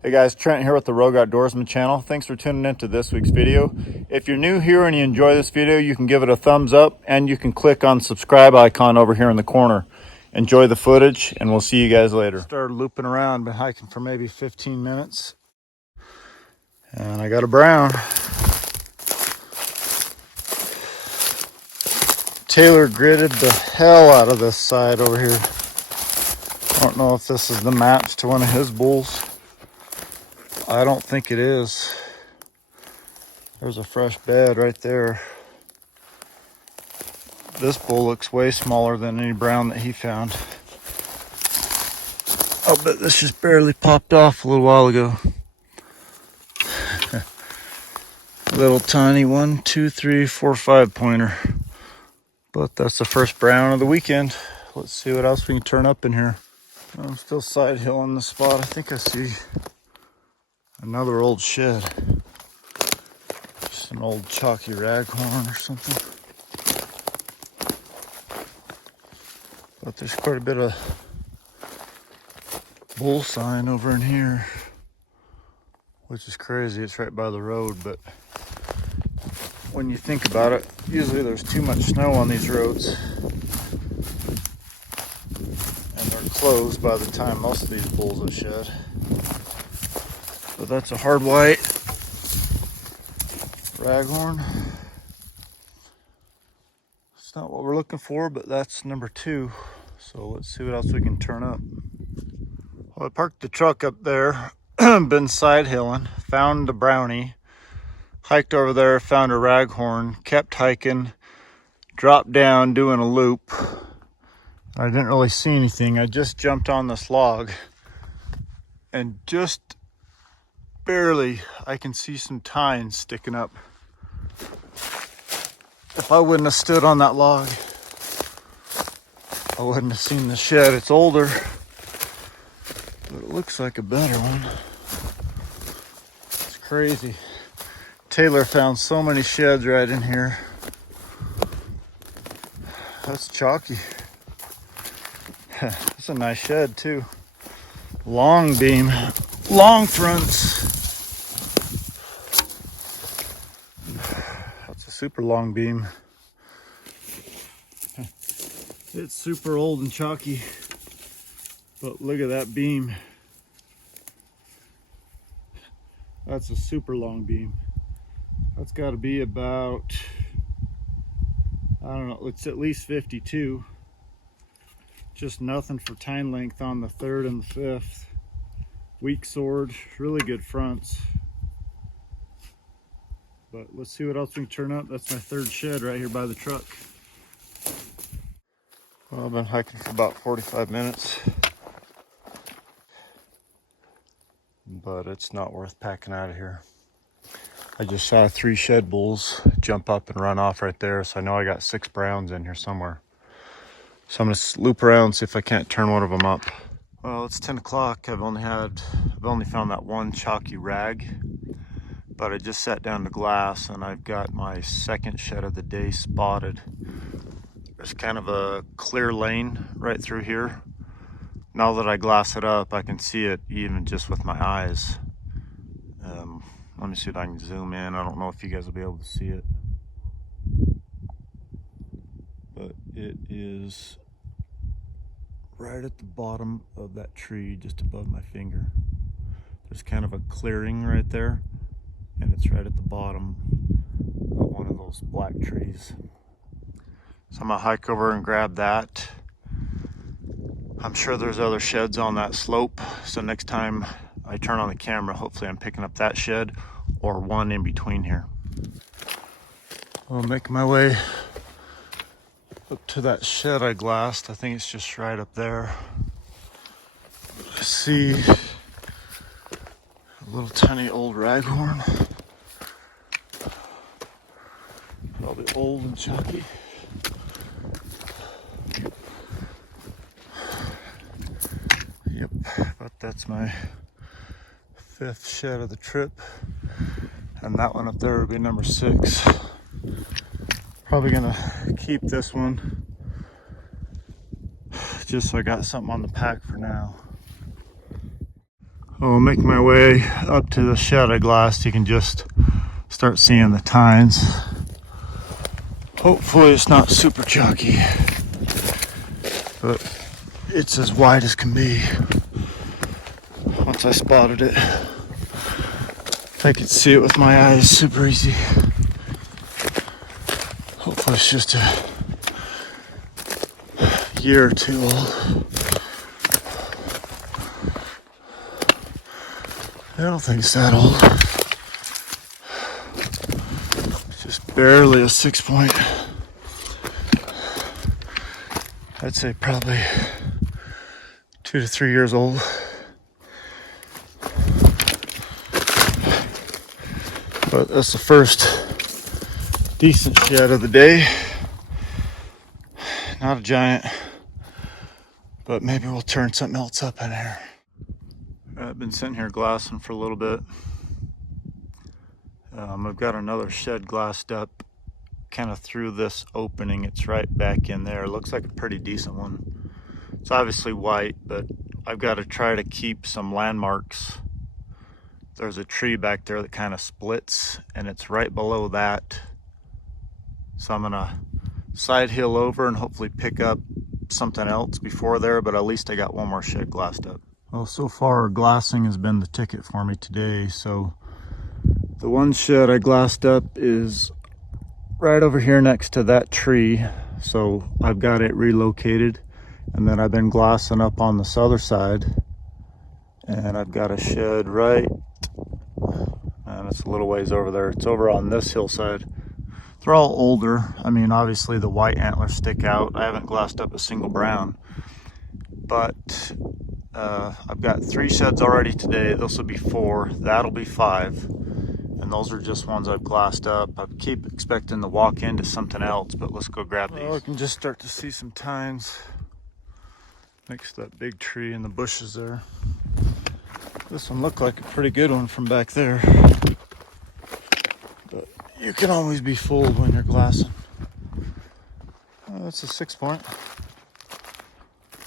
Hey guys, Trent here with the Rogue Outdoorsman channel. Thanks for tuning into this week's video. If you're new here and you enjoy this video, you can give it a thumbs up and you can click on subscribe icon over here in the corner. Enjoy the footage and we'll see you guys later. Started looping around, been hiking for maybe 15 minutes. And I got a brown. Taylor gridded the hell out of this side over here. I don't know if this is the match to one of his bulls. I don't think it is. There's a fresh bed right there. This bull looks way smaller than any brown that he found. I'll bet this just barely popped off a little while ago. Little tiny 1, 2, 3, 4, 5 pointer. But that's the first brown of the weekend. Let's see what else we can turn up in here. I'm still side hill on the spot. I think I see another old shed. Just an old chalky raghorn or something. But there's quite a bit of bull sign over in here, which is crazy. It's right by the road, but when you think about it, usually there's too much snow on these roads and they're closed by the time most of these bulls have shed. But that's a hard white raghorn. It's not what we're looking for, but that's number 2. So let's see what else we can turn up. Well, I parked the truck up there, been side hilling, found a brownie, hiked over there, found a raghorn, kept hiking, dropped down doing a loop. I didn't really see anything. I just jumped on this log and just barely I can see some tines sticking up. If I wouldn't have stood on that log, I wouldn't have seen the shed. It's older, but it looks like a better one. It's crazy. Taylor found so many sheds right in here. That's chalky. It's a nice shed too. Long beam, long fronts. That's a super long beam. It's super old and chalky, but look at that beam. That's a super long beam. That's got to be about, I don't know, it's at least 52. Just nothing for tine length on the 3rd and the 5th. Weak sword, really good fronts. But let's see what else we can turn up. That's my 3rd shed right here by the truck. Well, I've been hiking for about 45 minutes. But it's not worth packing out of here. I just saw 3 shed bulls jump up and run off right there, so I know I got 6 browns in here somewhere. So I'm gonna loop around and see if I can't turn one of them up. Well, it's 10 o'clock. I've only found that one chalky rag, but I just sat down to glass and I've got my 2nd shed of the day spotted. There's kind of a clear lane right through here. Now that I glass it up, I can see it even just with my eyes. Let me see if I can zoom in. I don't know if you guys will be able to see it, but it is right at the bottom of that tree, just above my finger. There's kind of a clearing right there, and it's right at the bottom of one of those black trees. So I'm gonna hike over and grab that. I'm sure there's other sheds on that slope, so next time I turn on the camera, hopefully I'm picking up that shed or one in between here. I'll make my way up to that shed I glassed. I think it's just right up there. I see a little tiny old raghorn. Probably old and chalky. Yep, but that's my 5th shed of the trip. And that one up there will be number 6. Probably gonna keep this one just so I got something on the pack for now. Oh, making my way up to the shed I glassed, you can just start seeing the tines. Hopefully it's not super chalky, but it's as wide as can be. Once I spotted it, I could see it with my eyes super easy. Hopefully it's just a year or two old. I don't think it's that old. It's just barely a 6 point. I'd say probably 2 to 3 years old. But that's the first decent shed of the day. Not a giant, but maybe we'll turn something else up in here. I've been sitting here glassing for a little bit. I've got another shed glassed up kind of through this opening. It's right back in there. It looks like a pretty decent one. It's obviously white, but I've got to try to keep some landmarks. There's a tree back there that kind of splits, and it's right below that. So I'm gonna side hill over and hopefully pick up something else before there, but at least I got one more shed glassed up. Well, so far glassing has been the ticket for me today. So the one shed I glassed up is right over here next to that tree. So I've got it relocated, and then I've been glassing up on this other side, and I've got a shed right, and it's a little ways over there. It's over on this hillside. They're all older. I mean, obviously the white antlers stick out. I haven't glassed up a single brown, but I've got 3 sheds already today. This will be 4. That'll be 5. And those are just ones I've glassed up. I keep expecting to walk into something else, but let's go grab these. Oh, I can just start to see some tines next to that big tree in the bushes there. This one looked like a pretty good one from back there. But you can always be fooled when you're glassing. Oh, that's a 6 point.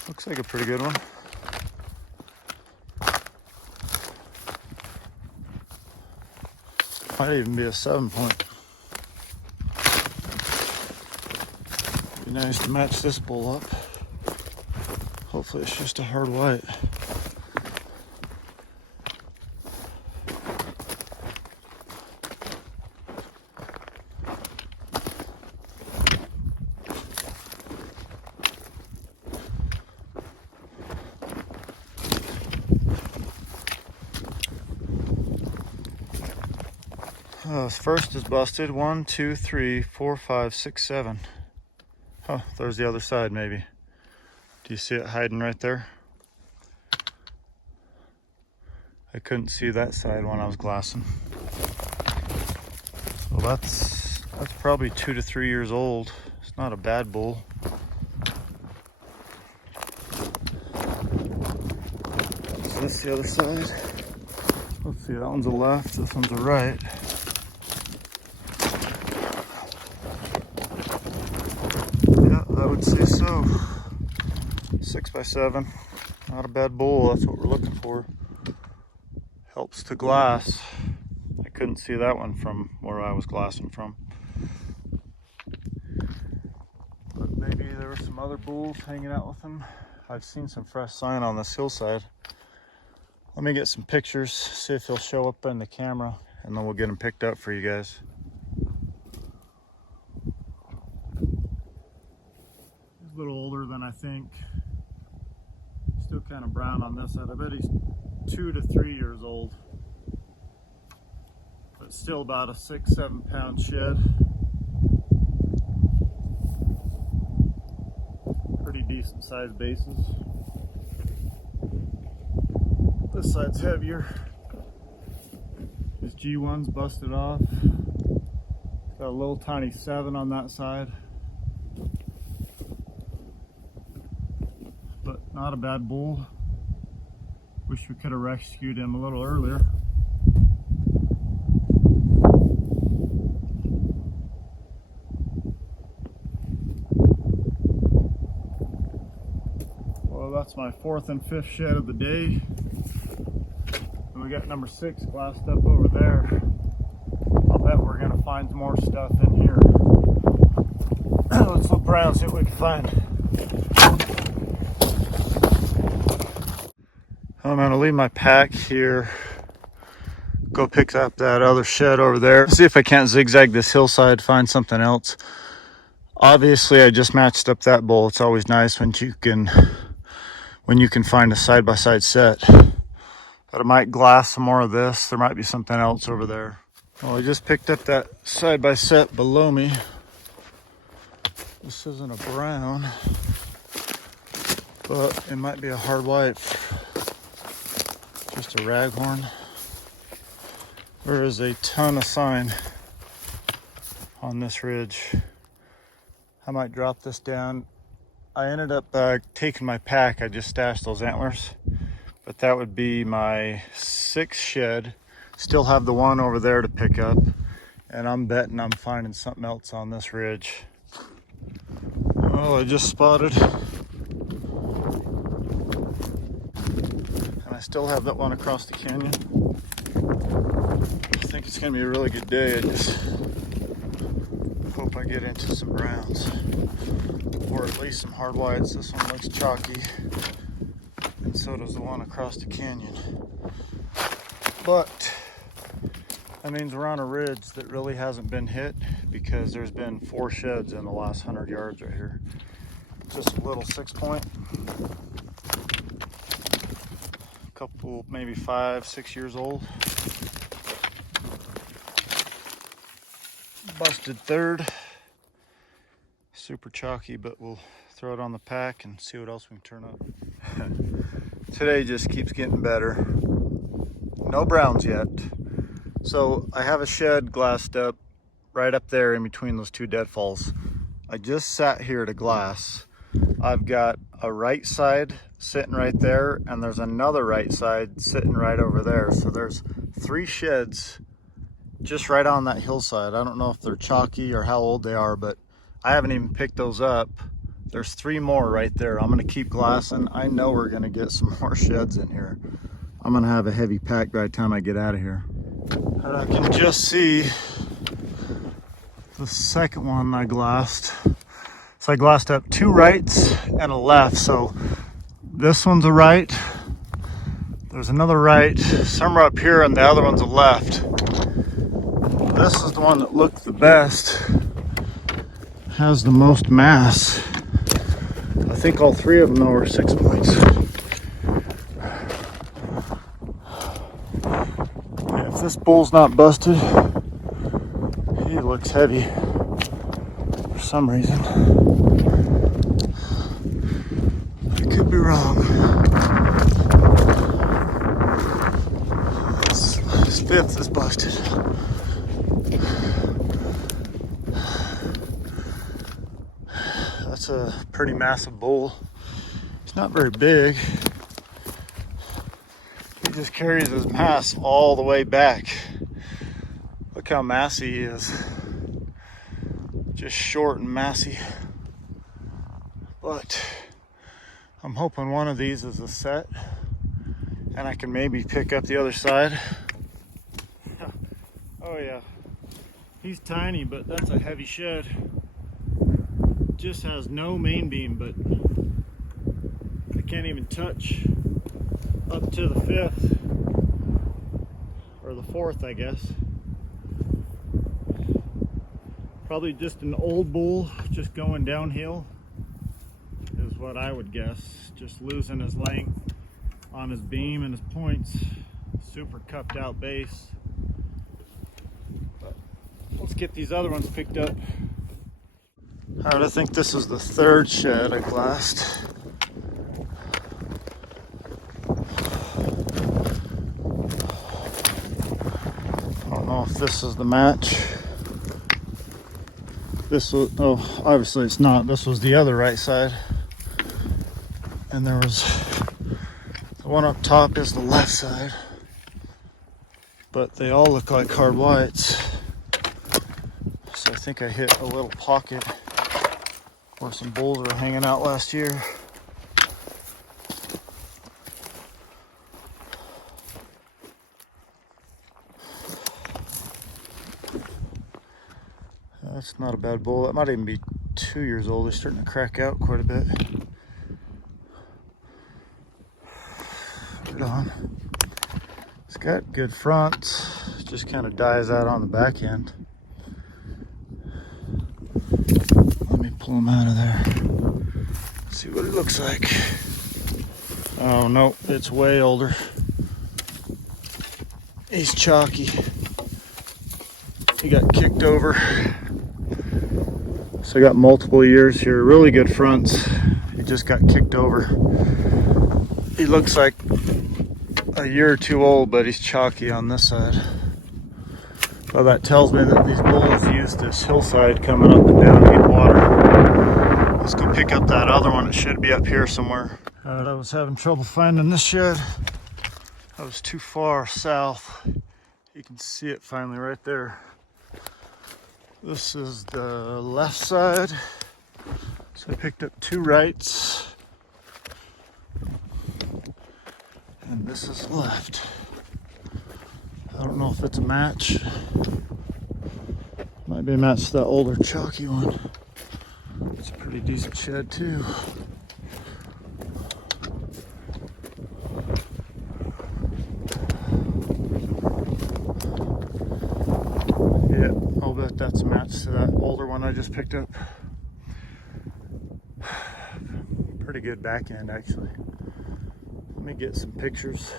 Looks like a pretty good one. Might even be a 7 point. Be nice to match this bull up. Hopefully it's just a hard white. First is busted. 1, 2, 3, 4, 5, 6, 7. Oh, there's the other side maybe. Do you see it hiding right there? I couldn't see that side when I was glassing. So that's probably 2 to 3 years old. It's not a bad bull. Is this the other side? Let's see, that one's a left, this one's a right. I would say so. 6 by 7. Not a bad bull. That's what we're looking for. Helps to glass. I couldn't see that one from where I was glassing from. But maybe there were some other bulls hanging out with him. I've seen some fresh sign on this hillside. Let me get some pictures, see if he'll show up in the camera, and then we'll get him picked up for you guys. A little older than I think. Still kind of brown on this side. I bet he's 2 to 3 years old. But still about a 6-7 pound shed. Pretty decent sized bases. This side's heavier. His G1's busted off. Got a little tiny 7 on that side. But not a bad bull. Wish we could have rescued him a little earlier. Well, that's my 4th and 5th shed of the day. got number 6 glassed up over there. I'll bet we're gonna find more stuff in here. Let's look around, see what we can find. I'm gonna leave my pack here. Go pick up that other shed over there. See if I can't zigzag this hillside, find something else. Obviously, I just matched up that bowl. It's always nice when you can find a side-by-side set. But I might glass some more of this. There might be something else over there. Well, I just picked up that side-by-set below me. This isn't a brown, but it might be a hard white. Just a raghorn. There is a ton of sign on this ridge. I might drop this down. I ended up taking my pack. I just stashed those antlers, but that would be my 6th shed. Still have the one over there to pick up, and I'm betting I'm finding something else on this ridge. Oh, I just spotted, and I still have that one across the canyon. I think it's gonna be a really good day. I just hope I get into some browns, or at least some hard whites. This one looks chalky, and so does the one across the canyon. But that means we're on a ridge that really hasn't been hit, because there's been 4 sheds in the last 100 yards right here. Just a little 6-point. A couple, maybe 5, 6 years old. Busted 3rd. Super chalky, but we'll throw it on the pack and see what else we can turn up. Today just keeps getting better. No browns yet. So I have a shed glassed up right up there in between those 2 deadfalls. I just sat here to glass. I've got a right side sitting right there, and there's another right side sitting right over there. So there's 3 sheds just right on that hillside. I don't know if they're chalky or how old they are, but I haven't even picked those up. There's 3 more right there. I'm gonna keep glassing. I know we're gonna get some more sheds in here. I'm gonna have a heavy pack by the time I get out of here. And I can just see the second one I glassed. So I glassed up 2 rights and a left. So this one's a right. There's another right somewhere up here, and the other one's a left. This is the one that looked the best. Has the most mass. I think all 3 of them though are 6 points. Yeah, if this bull's not busted, he looks heavy for some reason. I could be wrong. This 5th is busted. That's a pretty massive bull. He's not very big. He just carries his mass all the way back. Look how massy he is. Just short and massy. But I'm hoping one of these is a set, and I can maybe pick up the other side. Oh yeah, he's tiny, but that's a heavy shed. Just has no main beam, but I can't even touch up to the 5th or the 4th, I guess. Probably just an old bull just going downhill is what I would guess. Just losing his length on his beam and his points. Super cupped out base. But let's get these other ones picked up. I think this is the 3rd shed I glassed. I don't know if this is the match. This was, oh, obviously it's not. This was the other right side. And there was, the one up top is the left side. But they all look like hard whites. So I think I hit a little pocket where some bulls were hanging out last year. That's not a bad bull. That might even be 2 years old. He's starting to crack out quite a bit. Put it on. It's got good fronts. Just kind of dies out on the back end. Let me pull him out of there. See what it looks like. Oh no, it's way older. He's chalky. He got kicked over. So I got multiple years here, really good fronts. He just got kicked over. He looks like a year or two old, but he's chalky on this side. Well, that tells me that these bulls use this hillside coming up and down to get water. Let's go pick up that other one. It should be up here somewhere. I was having trouble finding this shed. I was too far south. You can see it finally right there. This is the left side. So I picked up 2 rights. And this is left. I don't know if it's a match. Might be a match to that older chalky one. It's a pretty decent shed too. Yeah, I'll bet that's a match to that older one I just picked up. Pretty good back end actually. Let me get some pictures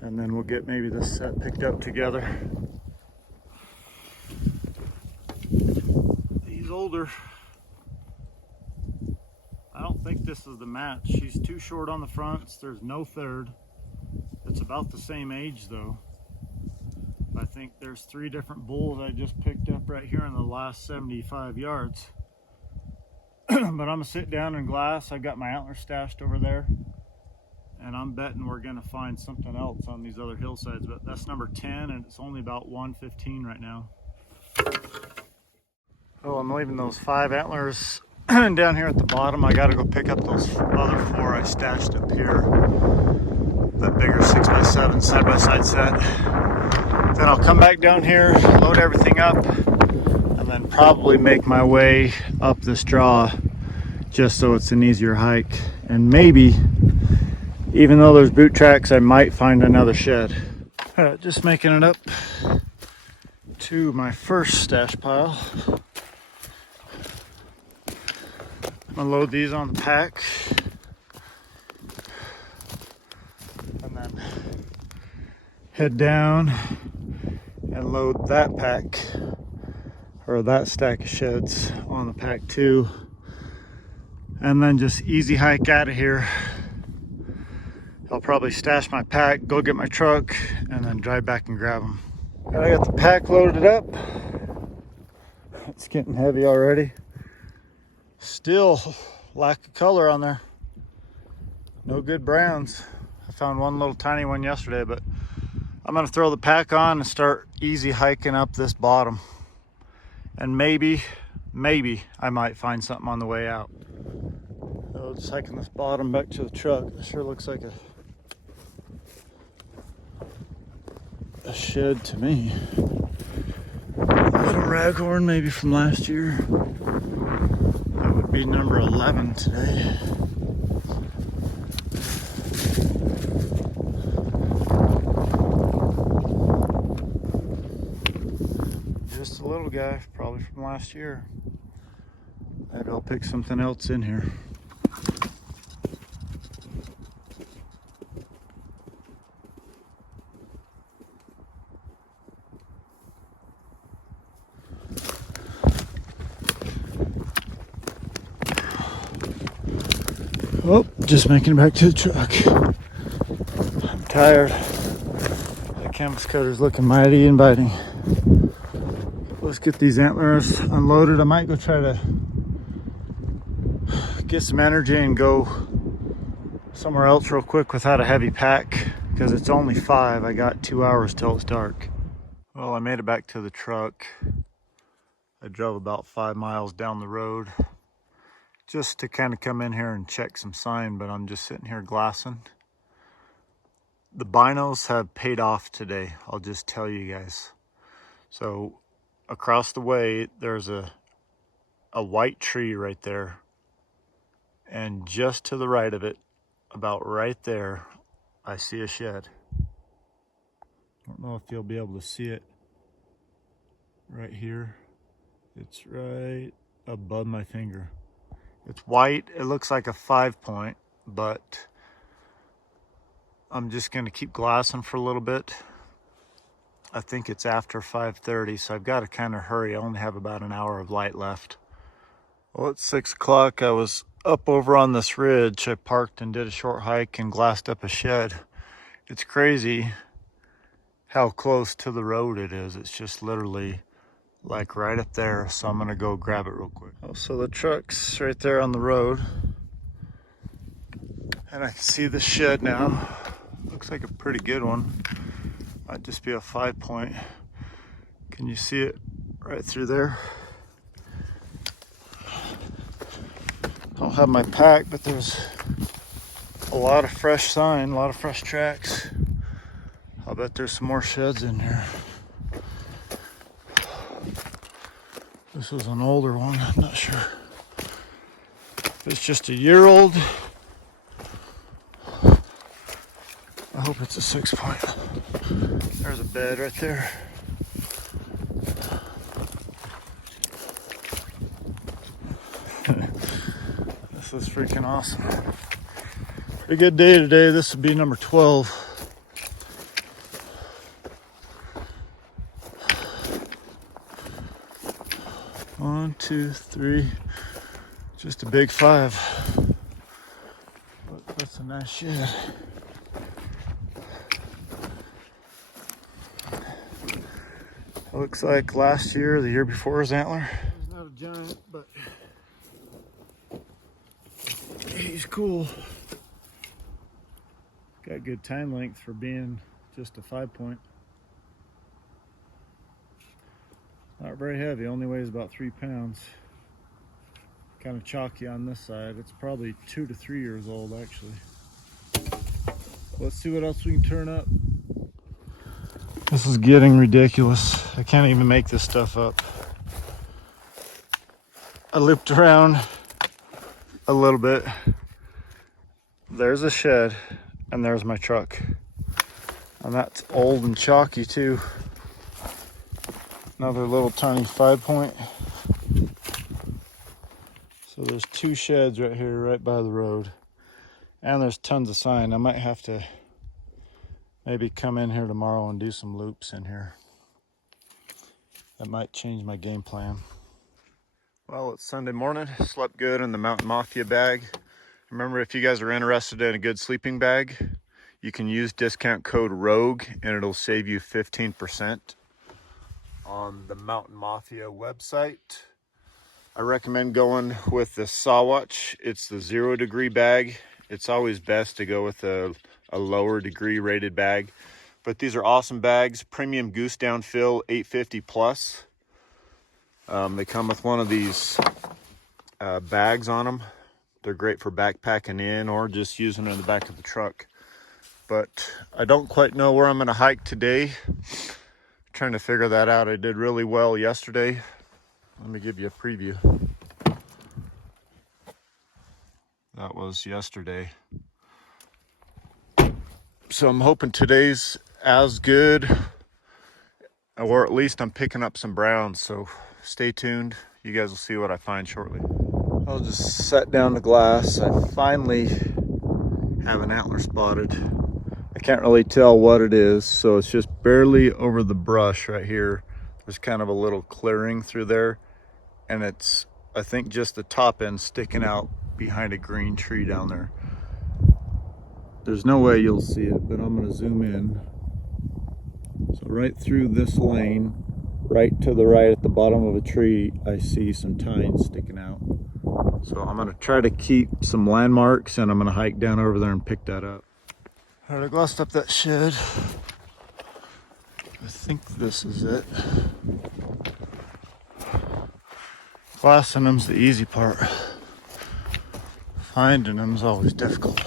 and then we'll get maybe this set picked up together. He's older. I don't think this is the match. She's too short on the fronts. There's no third. It's about the same age though. I think there's 3 different bulls I just picked up right here in the last 75 yards. But I'm gonna sit down and glass. I've got my antlers stashed over there. And I'm betting we're gonna find something else on these other hillsides, but that's number 10 and it's only about 1:15 right now. Oh, I'm leaving those 5 antlers down here at the bottom. I gotta go pick up those other 4 I stashed up here. That bigger 6x7 side-by-side set. Then I'll come back down here, load everything up, and then probably make my way up this draw just so it's an easier hike. And maybe, even though there's boot tracks, I might find another shed. All right, just making it up to my first stash pile. I'm gonna load these on the pack. And then head down and load that pack, or that stack of sheds on the pack too. And then just easy hike out of here. I'll probably stash my pack, go get my truck, and then drive back and grab them. And I got the pack loaded up. It's getting heavy already. Still lack of color on there. No good browns. I found one little tiny one yesterday, but I'm gonna throw the pack on and start easy hiking up this bottom. And maybe I might find something on the way out. So just hiking this bottom back to the truck. It sure looks like a shed to me. A little raghorn maybe from last year. That would be number 11 today. Just a little guy, probably from last year. Maybe I'll pick something else in here. Oh, just making it back to the truck. I'm tired. The canvas cutter's looking mighty inviting. Let's get these antlers unloaded. I might go try to get some energy and go somewhere else real quick without a heavy pack because it's only 5. I got 2 hours till it's dark. Well, I made it back to the truck. I drove about 5 miles down the road just to kind of come in here and check some sign, but I'm just sitting here glassing. The binos have paid off today, I'll just tell you guys. So across the way, there's a white tree right there. And just to the right of it, about right there, I see a shed. Don't know if you'll be able to see it right here. It's right above my finger. It's white. It looks like a 5-point, but I'm just gonna keep glassing for a little bit. I think it's after 5:30, so I've got to kind of hurry. I only have about an hour of light left. Well, it's 6 o'clock. I was up over on this ridge. I parked and did a short hike and glassed up a shed. It's crazy how close to the road it is. It's just literally like right up there. So I'm gonna go grab it real quick. Oh, so the truck's right there on the road. And I can see the shed now. Looks like a pretty good one. Might just be a 5-point. Can you see it right through there? I don't have my pack, but there's a lot of fresh sign, a lot of fresh tracks. I'll bet there's some more sheds in here. This was an older one, I'm not sure. If it's just a year old, I hope it's a 6-point. There's a bed right there. This is freaking awesome. Pretty good day today. This would be number 12. One, two, three. Just a big 5. But that's a nice shed. Looks like last year, the year before, his antler. He's not a giant, but he's cool. Got good time length for being just a 5-point. Not very heavy, only weighs about 3 pounds. Kind of chalky on this side. It's probably 2 to 3 years old, actually. Let's see what else we can turn up. This is getting ridiculous. I can't even make this stuff up. I looped around a little bit. There's a shed, and there's my truck. And that's old and chalky too. Another little tiny 5-point. So there's 2 sheds right here, right by the road. And there's tons of sign. I might have to maybe come in here tomorrow and do some loops in here. That might change my game plan. Well, it's Sunday morning. Slept good in the Mountain Mafia bag. Remember, if you guys are interested in a good sleeping bag, you can use discount code ROGUE and it'll save you 15% on the Mountain Mafia website. I recommend going with the Sawatch. It's the 0 degree bag. It's always best to go with a lower degree rated bag. But these are awesome bags. Premium Goose Down Fill 850 plus. They come with one of these bags on them. They're great for backpacking in or just using it in the back of the truck. But I don't quite know where I'm going to hike today. Trying to figure that out. I did really well yesterday. Let me give you a preview. That was yesterday. So I'm hoping today's as good, or at least I'm picking up some browns. So stay tuned. You guys will see what I find shortly. I'll just set down the glass. I finally have an antler spotted. I can't really tell what it is, so it's just barely over the brush right here. There's kind of a little clearing through there, and it's, I think, just the top end sticking out behind a green tree down there. There's no way you'll see it, but I'm gonna zoom in. So right through this lane, right to the right at the bottom of a tree, I see some tines sticking out. So I'm gonna try to keep some landmarks, and I'm gonna hike down over there and pick that up. All right, I glassed up that shed. I think this is it. Glassing them's the easy part. Finding them's always difficult.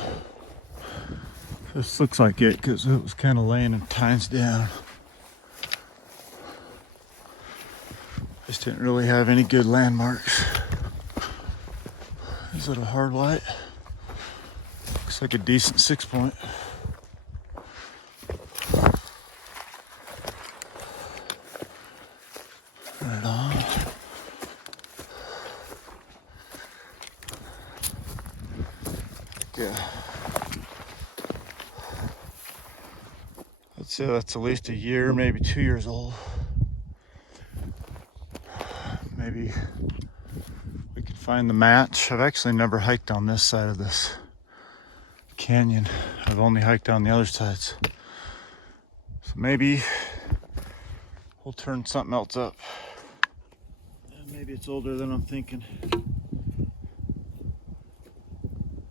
This looks like it because it was kind of laying in tines down. Just didn't really have any good landmarks. Is it a hard light? Looks like a decent 6-point. Right on. Yeah. I'd say that's at least a year, maybe 2 years old. Maybe we could find the match. I've actually never hiked on this side of this canyon. I've only hiked on the other sides. So maybe we'll turn something else up. Maybe it's older than I'm thinking.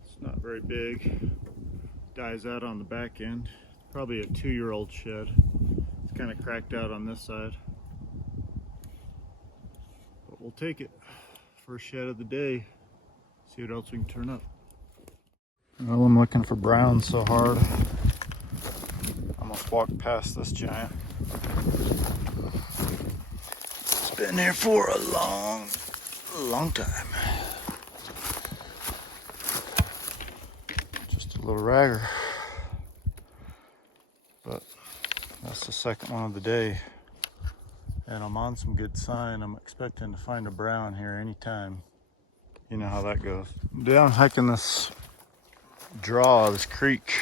It's not very big. Dies out on the back end. Probably a 2-year-old shed. It's kind of cracked out on this side. But we'll take it. First shed of the day. See what else we can turn up. Well, I'm looking for brown so hard. Almost walked past this giant. It's been here for a long time. Just a little ragger. But that's the second one of the day. And I'm on some good sign. I'm expecting to find a brown here anytime. You know how that goes. I'm down hiking this draw, this creek.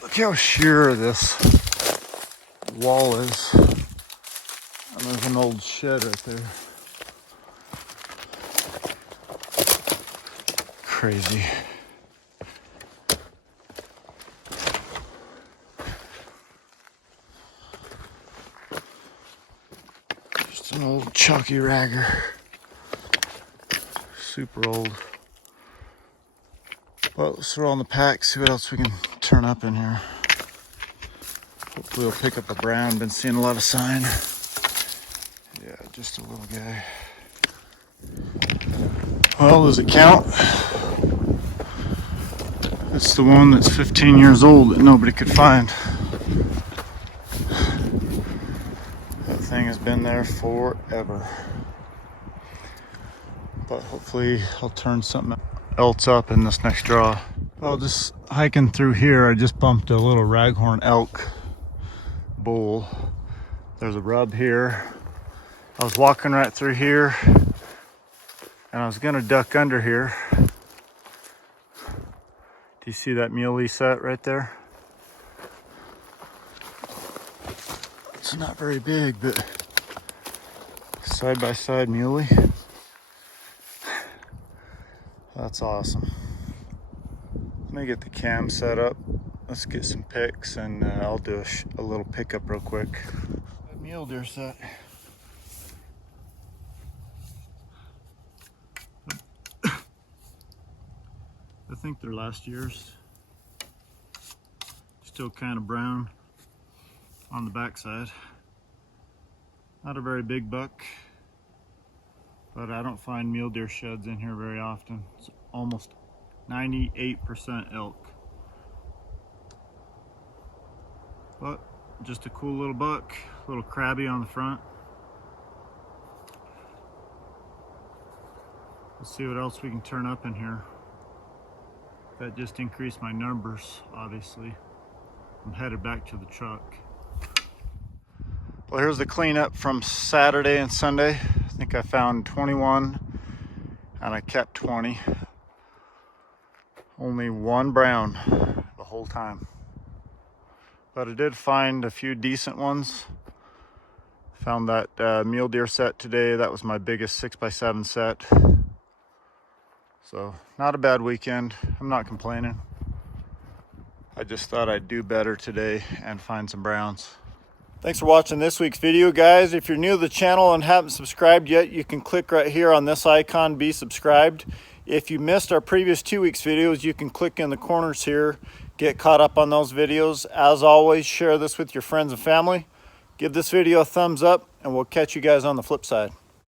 Look how sheer this wall is. And there's an old shed right there. Crazy. Just an old chalky ragger. Super old. Well, let's throw on the pack, see what else we can turn up in here. Hopefully we'll pick up a brown. Been seeing a lot of sign. Yeah, just a little guy. Well, does it count? It's the one that's 15 years old that nobody could find. That thing has been there forever. But hopefully I'll turn something else up in this next draw. Well, just hiking through here, I just bumped a little raghorn elk bull. There's a rub here. I was walking right through here and I was gonna duck under here. Do you see that muley set right there? It's not very big, but side by side muley. That's awesome. Let me get the cam set up. Let's get some pics and I'll do a little pickup real quick. That mule deer set. I think they're last year's. Still kind of brown on the backside. Not a very big buck, but I don't find mule deer sheds in here very often. It's almost 98% elk. But just a cool little buck, a little crabby on the front. Let's see what else we can turn up in here. That just increased my numbers, obviously. I'm headed back to the truck. Well, here's the cleanup from Saturday and Sunday. I think I found 21 and I kept 20. Only one brown the whole time. But I did find a few decent ones. Found that mule deer set today. That was my biggest 6x7 set. So not a bad weekend. I'm not complaining. I just thought I'd do better today and find some browns. Thanks for watching this week's video, guys. If you're new to the channel and haven't subscribed yet, you can click right here on this icon, be subscribed. If you missed our previous 2 weeks videos, you can click in the corners here, get caught up on those videos. As always, share this with your friends and family. Give this video a thumbs up and we'll catch you guys on the flip side.